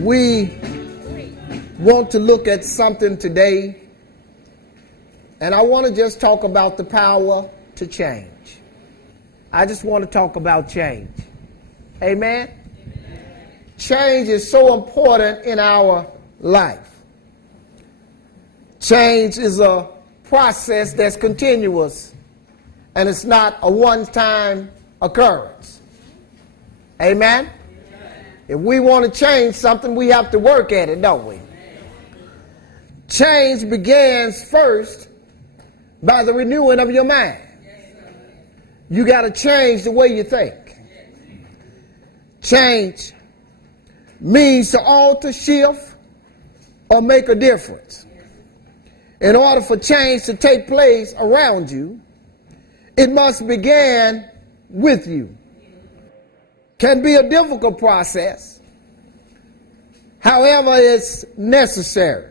We want to look at something today, and I want to just talk about the power to change. I just want to talk about change. Amen? Change is so important in our life. Change is a process that's continuous, and it's not a one-time occurrence. Amen? If we want to change something, we have to work at it, don't we? Change begins first by the renewing of your mind. You got to change the way you think. Change means to alter, shift, or make a difference. In order for change to take place around you, it must begin with you. Can be a difficult process. However, it's necessary.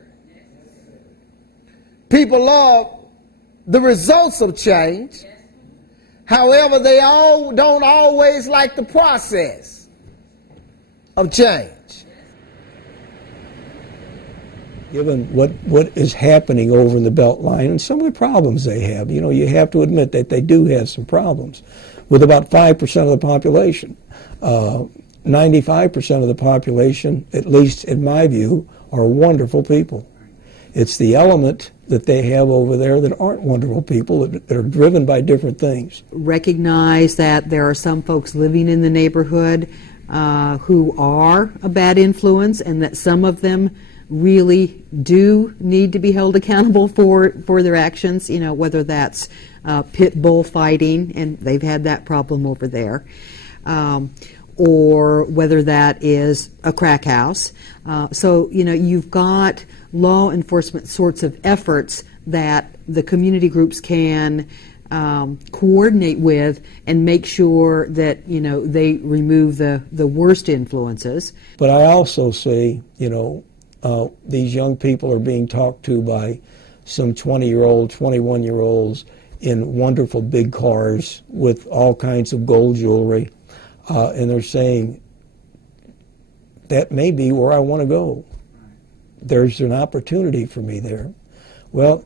People love the results of change. However, they don't always like the process of change. Given what is happening over in the Beltline and some of the problems they have, you have to admit that they do have some problems. With about 5% of the population, 95% of the population, at least in my view, are wonderful people. It's the element that they have over there that aren't wonderful people, that are driven by different things. Recognize that there are some folks living in the neighborhood who are a bad influence, and that some of them really do need to be held accountable for their actions, whether that's pit bull fighting, and they've had that problem over there, or whether that is a crack house. So, you've got law enforcement sorts of efforts that the community groups can coordinate with and make sure that, they remove the worst influences. But I also say, these young people are being talked to by some 20-year-olds, 21-year-olds in wonderful big cars with all kinds of gold jewelry, and they're saying, that may be where I want to go. There's an opportunity for me there. Well,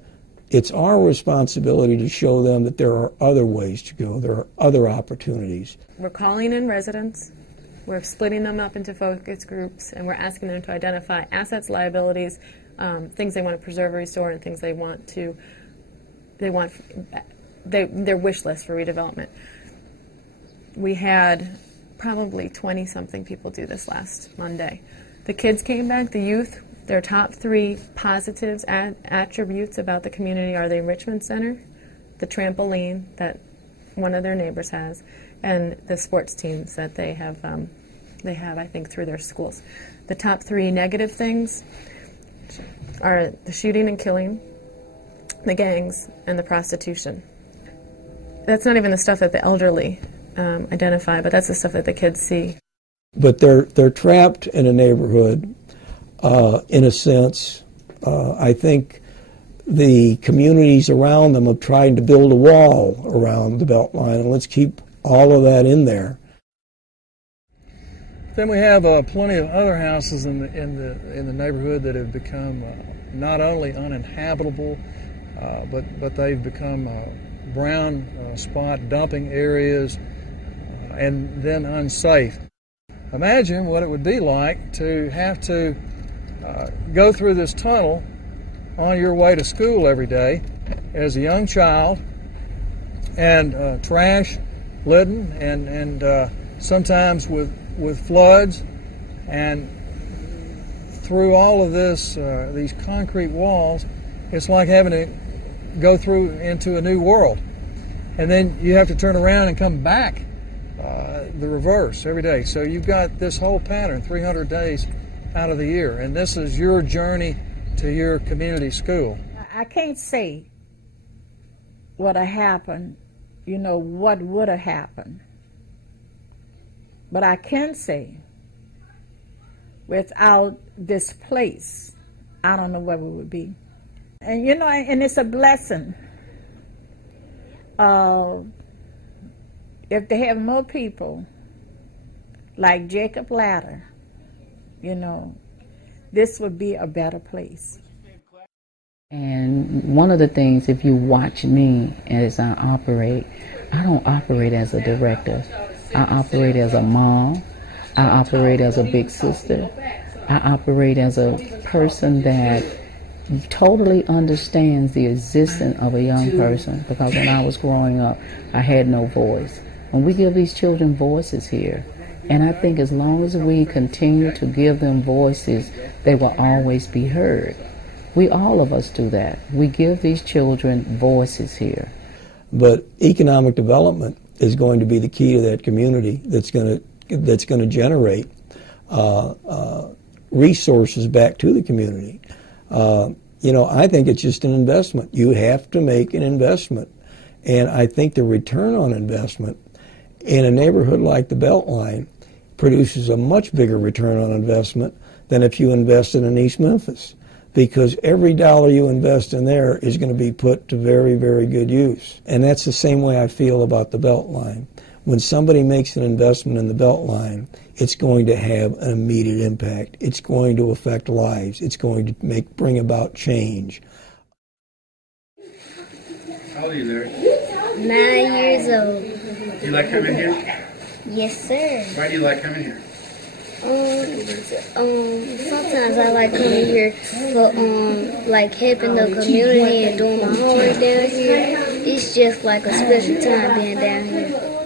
it's our responsibility to show them that there are other ways to go. There are other opportunities. We're calling in residents. We're splitting them up into focus groups, and we're asking them to identify assets, liabilities, things they want to preserve or restore, and things their wish list for redevelopment. We had probably 20-something people do this last Monday. The kids came back, the youth, their top 3 positives and attributes about the community are the enrichment center, the trampoline that one of their neighbors has, and the sports teams that they have, I think, through their schools. The top 3 negative things are the shooting and killing, the gangs, and the prostitution. That's not even the stuff that the elderly identify, but that's the stuff that the kids see. But they're trapped in a neighborhood, in a sense. I think the communities around them have tried to build a wall around the Beltline, and let's keep all of that in there. Then we have plenty of other houses in the neighborhood that have become not only uninhabitable, but they've become brown spot dumping areas, and then unsafe. Imagine what it would be like to have to go through this tunnel on your way to school every day as a young child, and trash laden, and sometimes with floods, and through all of this, these concrete walls, it's like having to go through into a new world. And then you have to turn around and come back the reverse every day. So you've got this whole pattern 300 days out of the year, and this is your journey to your community school. I can't say what happened, what would have happened. But I can say, without this place, I don't know where we would be. And and it's a blessing. if they have more people like Jacob Ladder, you know, this would be a better place. And one of the things, if you watch me as I operate, I don't operate as a director. I operate as a mom. I operate as a big sister. I operate as a person that totally understands the existence of a young person, because when I was growing up, I had no voice. And we give these children voices here. And I think as long as we continue to give them voices, they will always be heard. All of us do that. We give these children voices here. But economic development is going to be the key to that community that's going to generate resources back to the community. You know, I think it's just an investment. You have to make an investment. And I think the return on investment in a neighborhood like the Beltline produces a much bigger return on investment than if you invested in East Memphis, because every dollar you invest in there is going to be put to very, very good use. And that's the same way I feel about the Beltline. When somebody makes an investment in the Beltline, it's going to have an immediate impact. It's going to affect lives. It's going to bring about change. How old are you, Larry? 9 years old. Do you like coming here? Yes, sir. Why do you like coming here? Sometimes I like coming here for like helping the community and doing my homework down here. It's just like a special time being down here.